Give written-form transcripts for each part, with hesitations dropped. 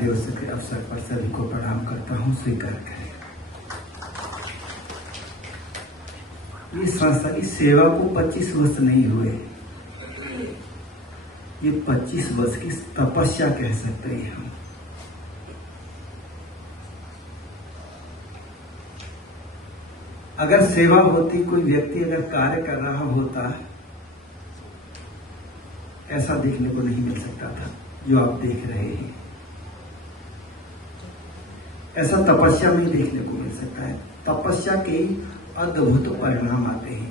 दिवस के अवसर पर सभी को प्रणाम करता हूं, स्वीकार करें। ये संस्था की सेवा को 25 वर्ष नहीं हुए, ये 25 वर्ष की तपस्या कह सकते हैं हम। अगर सेवा होती, कोई व्यक्ति अगर कार्य कर रहा होता, ऐसा देखने को नहीं मिल सकता था जो आप देख रहे हैं। ऐसा तपस्या में देखने को मिल सकता है। तपस्या के अद्भुत परिणाम आते हैं।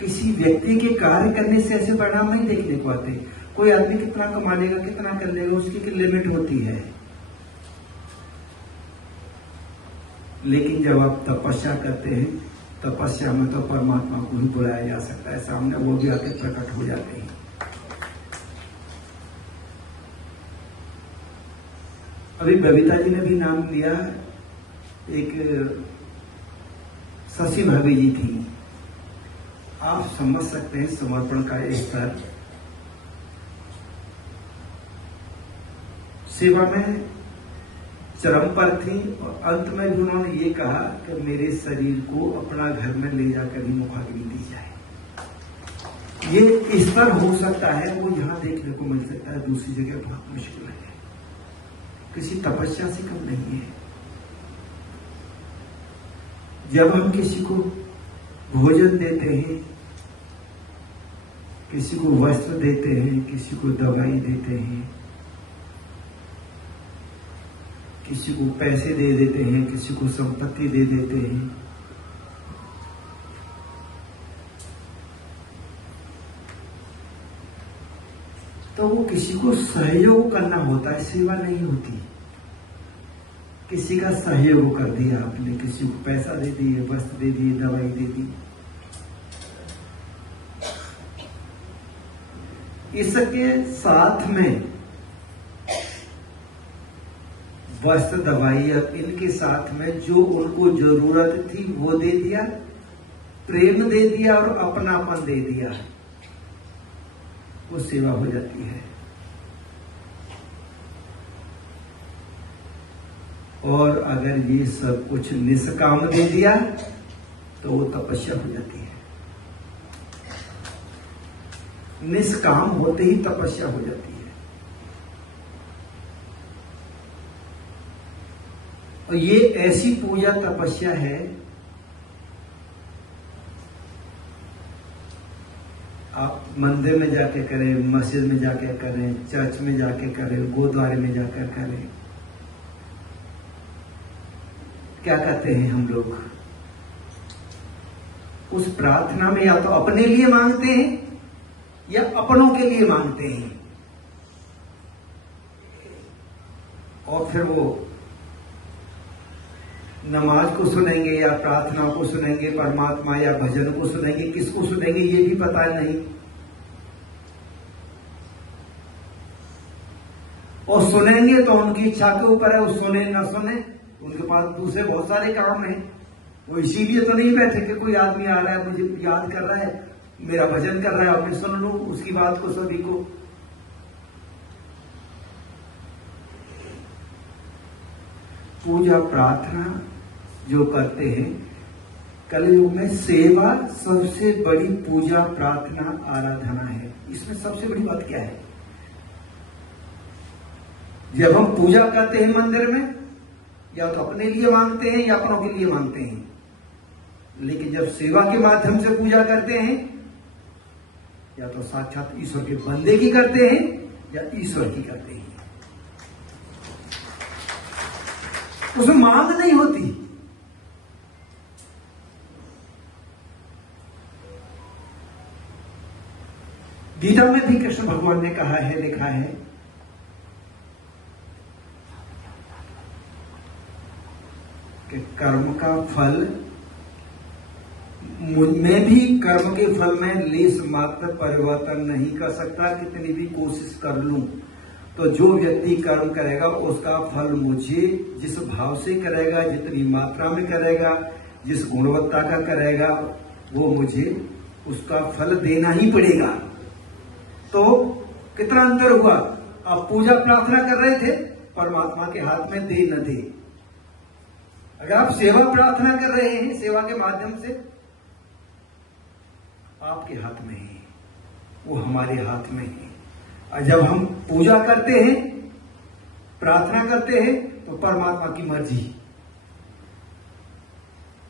किसी व्यक्ति के कार्य करने से ऐसे परिणाम नहीं देखने को आते। कोई आदमी कितना कमा लेगा, कितना कर लेगा, उसकी की लिमिट होती है। लेकिन जब आप तपस्या करते हैं, तपस्या में तो परमात्मा को ही बुलाया जा सकता है सामने, वो भी आके प्रकट हो जाते हैं। अभी बबीता जी ने भी नाम लिया, एक शशि भाभी जी थी। आप समझ सकते हैं समर्पण का स्तर। सेवा में चरम पर थी और अंत में भी उन्होंने ये कहा कि मेरे शरीर को अपना घर में ले जाकर ही मुखाग्नि दी जाए। ये स्तर हो सकता है, वो यहां देखने को मिल सकता है, दूसरी जगह बहुत मुश्किल है। किसी तपस्या से कम नहीं है। जब हम किसी को भोजन देते हैं, किसी को वस्त्र देते हैं, किसी को दवाई देते हैं, किसी को पैसे दे देते हैं, किसी को संपत्ति दे देते हैं, तो वो किसी को सहयोग करना होता है, सेवा नहीं होती। किसी का सहयोग कर दिया आपने, किसी को पैसा दे दिए, वस्त्र दे दिए, दवाई दे दी। इसके साथ में वस्त्र, दवाई और इनके साथ में जो उनको जरूरत थी वो दे दिया, प्रेम दे दिया और अपनापन दे दिया, वो सेवा हो जाती है। और अगर ये सब कुछ निष्काम दे दिया तो वो तपस्या हो जाती है। निष्काम होते ही तपस्या हो जाती है। और ये ऐसी पूजा तपस्या है, आप मंदिर में जाके करें, मस्जिद में जाके करें, चर्च में जाके करें, गुरुद्वारे में जाकर करें, क्या कहते हैं हम लोग उस प्रार्थना में? या तो अपने लिए मांगते हैं या अपनों के लिए मांगते हैं। और फिर वो नमाज को सुनेंगे या प्रार्थना को सुनेंगे, परमात्मा या भजन को सुनेंगे, किसको सुनेंगे ये भी पता नहीं। और सुनेंगे तो उनकी इच्छा के ऊपर है, वो सुने ना सुने, उनके पास दूसरे बहुत सारे काम हैं। वो इसीलिए तो नहीं बैठे कि कोई आदमी आ रहा है, मुझे याद कर रहा है, मेरा भजन कर रहा है और मैं सुन लूं उसकी बात को, सभी को। पूजा प्रार्थना जो करते हैं, कलयुग में सेवा सबसे बड़ी पूजा प्रार्थना आराधना है। इसमें सबसे बड़ी बात क्या है? जब हम पूजा करते हैं मंदिर में, या तो अपने लिए मांगते हैं या अपनों के लिए मांगते हैं। लेकिन जब सेवा के माध्यम से पूजा करते हैं, या तो साक्षात ईश्वर के बंदे की करते हैं या ईश्वर की करते हैं। उसमें मांग नहीं होती। गीता में भी कृष्ण भगवान ने कहा है, लिखा है, कि कर्म का फल, मैं भी कर्म के फल में लेस मात्र परिवर्तन नहीं कर सकता, कितनी भी कोशिश कर लूं। तो जो व्यक्ति कर्म करेगा उसका फल मुझे जिस भाव से करेगा, जितनी मात्रा में करेगा, जिस गुणवत्ता का करेगा, वो मुझे उसका फल देना ही पड़ेगा। तो कितना अंतर हुआ? आप पूजा प्रार्थना कर रहे थे, परमात्मा के हाथ में दे न दे। अगर आप सेवा प्रार्थना कर रहे हैं, सेवा के माध्यम से, आपके हाथ में है, वो हमारे हाथ में है। और जब हम पूजा करते हैं, प्रार्थना करते हैं, तो परमात्मा की मर्जी,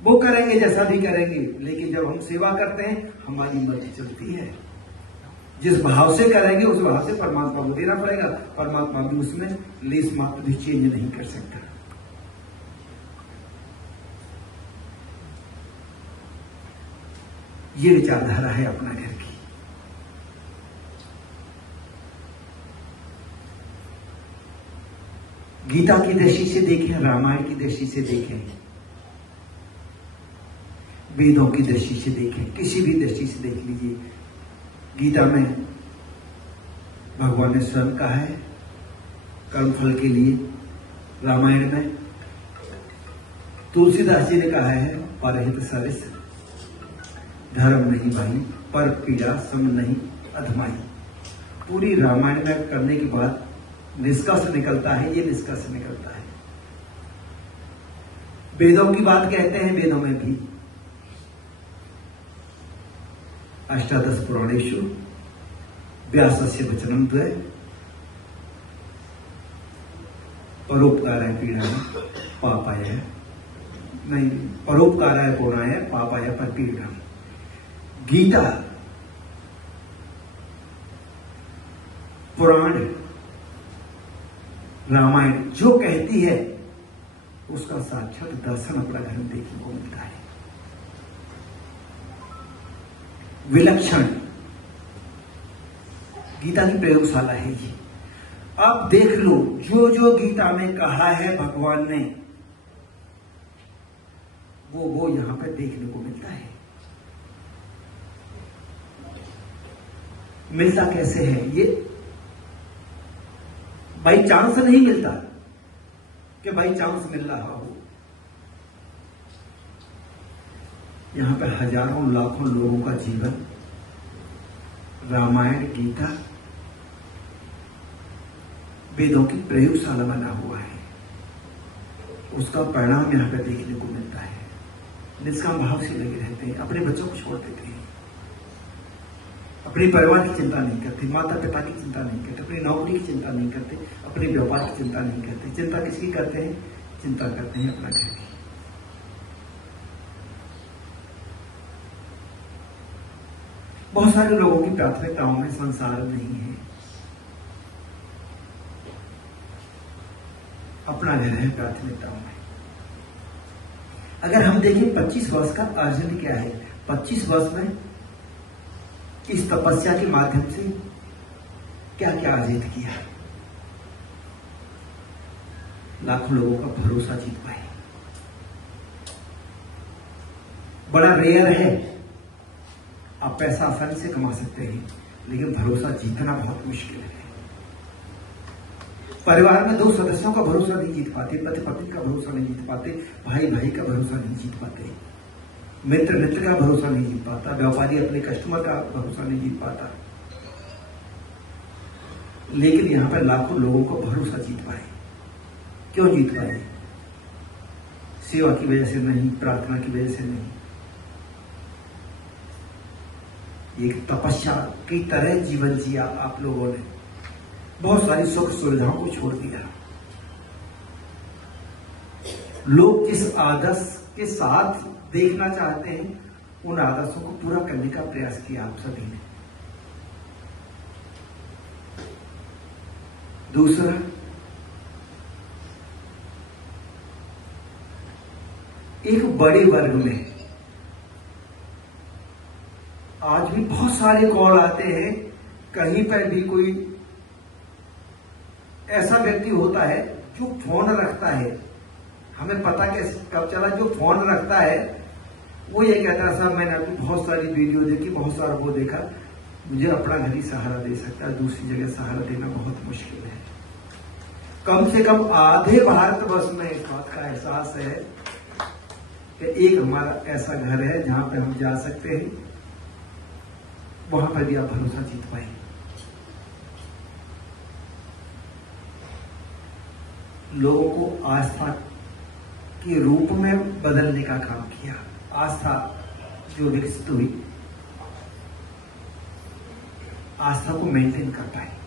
वो करेंगे जैसा भी करेंगे। लेकिन जब हम सेवा करते हैं, हमारी मर्जी चलती है। जिस भाव से करेंगे उस भाव से परमात्मा को देना पड़ेगा। परमात्मा भी उसमें लेस मात्र भी चेंज नहीं कर सकता। ये विचारधारा है अपना घर की। गीता की दृष्टि से देखें, रामायण की दृष्टि से देखें, वेदों की दृष्टि से देखें, किसी भी दृष्टि से देख लीजिए। गीता में भगवान ने स्वयं कहा है कर्मफल के लिए। रामायण में तुलसीदास जी ने कहा है परहित सरिस धर्म नहीं भाई, पर पीड़ा सम नहीं अधमाई। पूरी रामायण में करने के बाद निष्कर्ष निकलता है, ये निष्कर्ष निकलता है। वेदों की बात कहते हैं, वेदों में भी अष्टादश पुराणेषु व्यासस्य वचनम द्वय परोपकाराय पीड़ाय पापाय नहीं परोपकाराय पुण्याय पापाय पर पीड़ा। गीता पुराण रामायण जो कहती है उसका साक्षात दर्शन अपना घर में देखने को मिलता है। विलक्षण गीता की प्रयोगशाला है ये। आप देख लो, जो जो गीता में कहा है भगवान ने, वो यहां पर देखने को मिलता है। मिलता कैसे है? ये बाई चांस नहीं मिलता कि बाई चांस मिल रहा हो। यहां पर हजारों लाखों लोगों का जीवन रामायण गीता वेदों की प्रयोगशाला बना हुआ है। उसका परिणाम यहां पर देखने को मिलता है। निष्काम भाव से लगे रहते हैं, अपने बच्चों को छोड़ देते हैं, अपने परिवार की चिंता नहीं करते, माता पिता की चिंता नहीं करते, अपनी नौकरी की चिंता नहीं करते, अपने व्यापार की चिंता नहीं करते। चिंता किसकी करते हैं? चिंता करते हैं अपना घर की। बहुत सारे लोगों की प्राथमिकताओं में संसार नहीं है, अपना घर है प्राथमिकताओं में। अगर हम देखें 25 वर्ष का अर्जन क्या है, 25 वर्ष में इस तपस्या के माध्यम से क्या क्या अर्जित किया, लाखों लोगों का भरोसा जीत पाए। बड़ा रेयर है, आप पैसा आसानी से कमा सकते हैं, लेकिन भरोसा जीतना बहुत मुश्किल है। परिवार में 2 सदस्यों का भरोसा नहीं जीत पाते, पति पत्नी का भरोसा नहीं जीत पाते, भाई भाई का भरोसा नहीं जीत पाते, मित्र मित्र का भरोसा नहीं जीत पाता, व्यापारी अपने कस्टमर का भरोसा नहीं जीत पाता। लेकिन यहां पर लाखों लोगों को भरोसा जीत पाए। क्यों जीत पाए? सेवा की वजह से नहीं, प्रार्थना की वजह से नहीं, एक तपस्या की तरह जीवन जिया आप लोगों ने। बहुत सारी सुख सुविधाओं को छोड़ दिया। लोग जिस आदर्श के साथ देखना चाहते हैं, उन आदर्शों को पूरा करने का प्रयास किया आप सभी ने। दूसरा, एक बड़े वर्ग में आज भी बहुत सारे कॉल आते हैं। कहीं पर भी कोई ऐसा व्यक्ति होता है जो फोन रखता है, हमें पता कैसे कब चला, जो फोन रखता है वो ये कहता है साहब मैंने आपकी बहुत सारी वीडियो देखी, बहुत सारा वो देखा, मुझे अपना घर ही सहारा दे सकता है, दूसरी जगह सहारा देना बहुत मुश्किल है। कम से कम आधे भारतवर्ष में इस बात का एहसास है कि एक हमारा ऐसा घर है जहां पे हम जा सकते हैं, वहां पर भी आप भरोसा जीत पाए। लोगों को आस्था के रूप में बदलने का काम किया। आस्था जो विकसित हुई, आस्था को मेंटेन कर पाए।